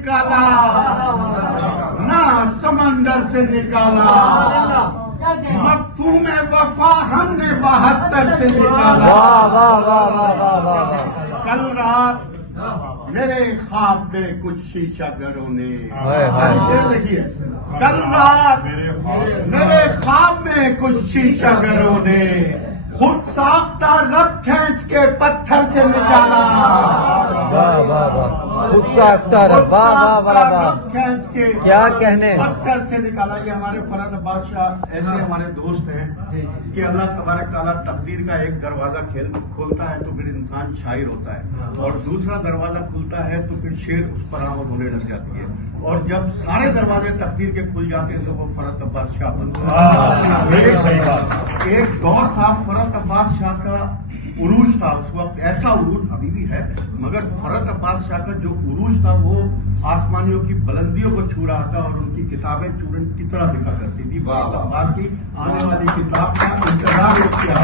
نکالا نہ سمندر سے نکالا، مفہوم وفا ہم نے 72 سے نکالا۔ کل رات میرے خواب میں کچھ شیشہ گروں نے، شیر دیکھیے، کل رات میرے خواب میں کچھ شیشہ گروں نے خود ساختہ رب کھینچ کے پتھر سے نکالا۔ خود ساختہ رب، رب کھینچ کے کیا کہنے، پتھر سے نکالا۔ یہ ہمارے فرحت عباس شاہ ایسے ہمارے دوست ہیں کہ اللہ تبارک تعالیٰ تقدیر کا ایک دروازہ کھولتا ہے تو پھر انسان شاعر ہوتا ہے، اور دوسرا دروازہ کھلتا ہے تو پھر شعر اس پر آمد ہونے لگ جاتی ہے، اور جب سارے دروازے تقدیر کے کھل جاتے ہیں تو وہ فرحت عباس شاہ بنتا ہے۔ ایک دور تھا فرحت عباس شاہ کا عروج تھا، اس وقت ایسا عروج ابھی بھی ہے، مگر فرحت عباس شاہ کا جو عروج تھا وہ آسمانیوں کی بلندیوں کو چھو رہا تھا، اور ان کی کتابیں چورن کی طرح دکھا کرتی تھی۔ فرحت عباس کی آنے والی کتاب کا انتظار کیا،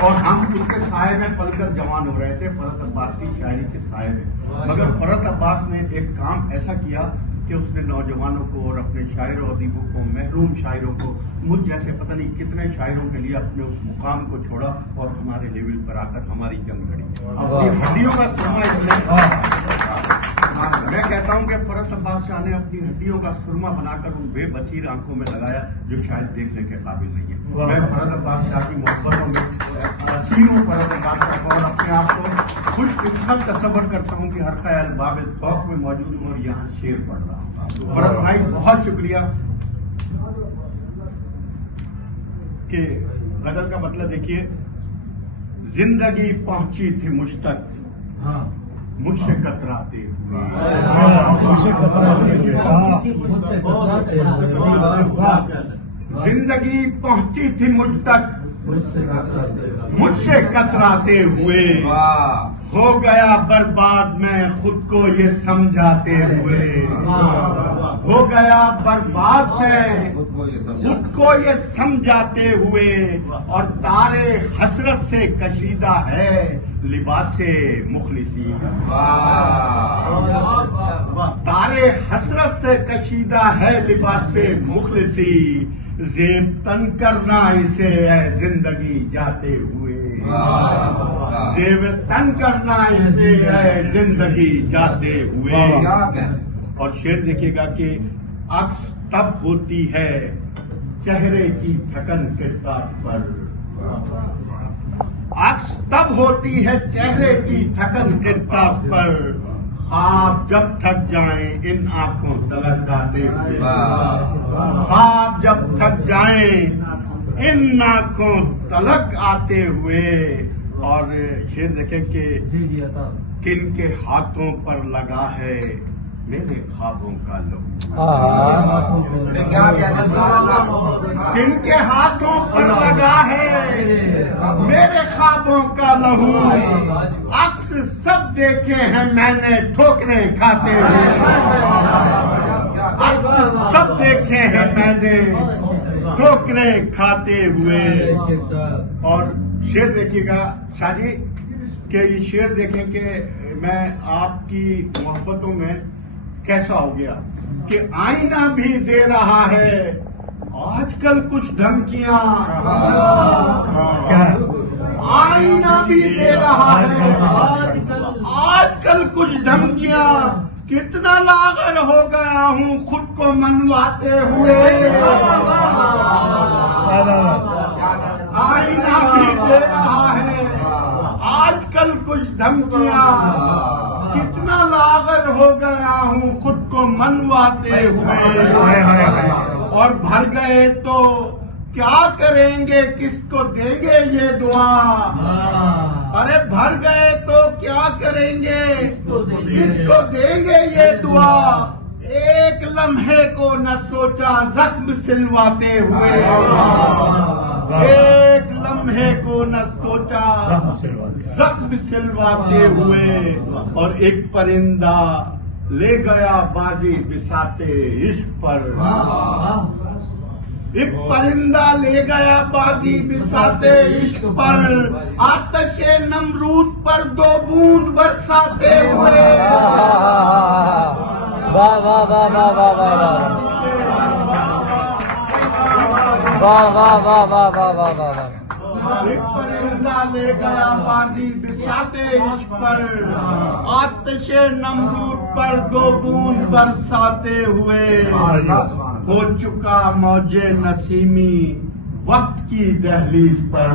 اور ہم اس کے سائے میں پل کر جوان ہو رہے تھے، فرحت عباس کی شاعری کے سائے میں۔ مگر فرحت عباس نے ایک کام ایسا کیا کہ اس نے نوجوانوں کو اور اپنے شاعر و ادیبوں کو، محروم شاعروں کو، مجھ جیسے پتہ نہیں کتنے شاعروں کے لیے اپنے اس مقام کو چھوڑا اور ہمارے لیول پر آ کر ہماری جنگ لڑی۔ اپنی ہڈیوں کا سرما اس نے، میں کہتا ہوں کہ فرحت عباس شاہ نے اپنی ہڈیوں کا سرما بنا کر ان بے بصیر آنکھوں میں لگایا جو شاید دیکھنے کے قابل نہیں ہے۔ میں فرحت عباس شاہ کی محبتوں میں وسیع ہوں، فرحت عباس شاہ کو، اور اپنے آپ کو خوش قسمت تصور کرتا ہوں کہ ہر خیال باب ذوق میں موجود ہوں اور یہاں شعر پڑھ رہا ہوں۔ فرحت بھائی بہت شکریہ کہ غزل کا مطلب دیکھیے، زندگی پہنچی تھی مجھ تک مجھ سے کتراتے ہوئے، زندگی پہنچی تھی مجھ تک مجھ سے کتراتے ہوئے، ہو گیا برباد میں خود کو یہ سمجھاتے ہوئے، ہو گیا برباد میں خود کو یہ سمجھاتے ہوئے، اور تارے حسرت سے کشیدہ ہے لباس مخلصی، تارے حسرت سے کشیدہ ہے لباس مخلصی، زیب تن کرنا اسے ہے زندگی جاتے ہوئے، زیب تن کرنا اسے ہے زندگی جاتے ہوئے۔ اور شعر دیکھیے گا کہ عکس تب ہوتی ہے چہرے کی تھکن کے ساتھ پر، عکس تب ہوتی ہے چہرے کی تھکن کے ساتھ پر، خواب جب تھک جائیں ان آنکھوں تلک آتے ہوئے، خواب جب تھک جائیں ان آنکھوں تلک آتے ہوئے۔ اور شعر دیکھیں کہ کن کے ہاتھوں پر لگا ہے میرے خوابوں کا لہو، کن کے ہاتھوں پر لگا ہے میرے خوابوں کا لہو، عکس سب دیکھے ہیں میں نے ٹھوکریں کھاتے ہوئے، عکس سب دیکھے ہیں میں نے ٹھوکریں کھاتے ہوئے۔ اور شعر دیکھیے گا شاہ جی کہ یہ شعر دیکھیں کہ میں آپ کی محبتوں میں کیسا ہو گیا کہ آئینہ بھی دے رہا ہے آج کل کچھ دھمکیاں، آئینہ بھی دے رہا ہے آج کل کچھ دھمکیاں، کتنا لاغر ہو گیا ہوں خود کو منواتے ہوئے، آئینہ بھی دے رہا ہے آج کل کچھ دھمکیاں، کتنا لاغر ہو گیا ہوں خود کو منواتے ہوئے، اور بھر گئے تو کیا کریں گے کس کو دیں گے یہ دعا، ارے بھر گئے تو کیا کریں گے کس کو دیں گے یہ دعا، ایک لمحے کو نہ سوچا زخم سلواتے ہوئے، ایک لمحے کو نہ سوچا زخم سلواتے ہوئے، اور ایک پرندہ لے گیا بازی بساتے عشق پر، ایک پرندہ لے گیا بازی بساتے عشق پر، آتش نمرود پر 2 بوند برساتے ہوئے، واہ واہ واہ واہ واہ واہ واہ واہ واہ واہ واہ واہ واہ واہ ایک پرندہ لے گیا باندھی بساتے عشق پر، آتش نمرود پر دو بوند برساتے ہوئے، ہو چکا موج نسیمی وقت کی دہلیز پر،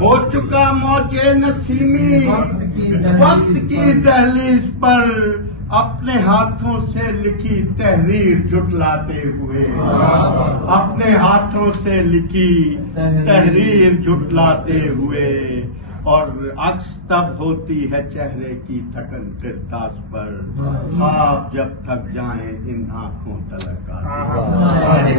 ہو چکا موج نسیمی وقت کی دہلیز پر، اپنے ہاتھوں سے لکھی تحریر جھٹلاتے ہوئے، اپنے ہاتھوں سے لکھی تحریر جھٹلاتے ہوئے، اور عکس تب ہوتی ہے چہرے کی تھکن کرتاس پر، خواب جب تھک جائیں ان آنکھوں تلک آتے۔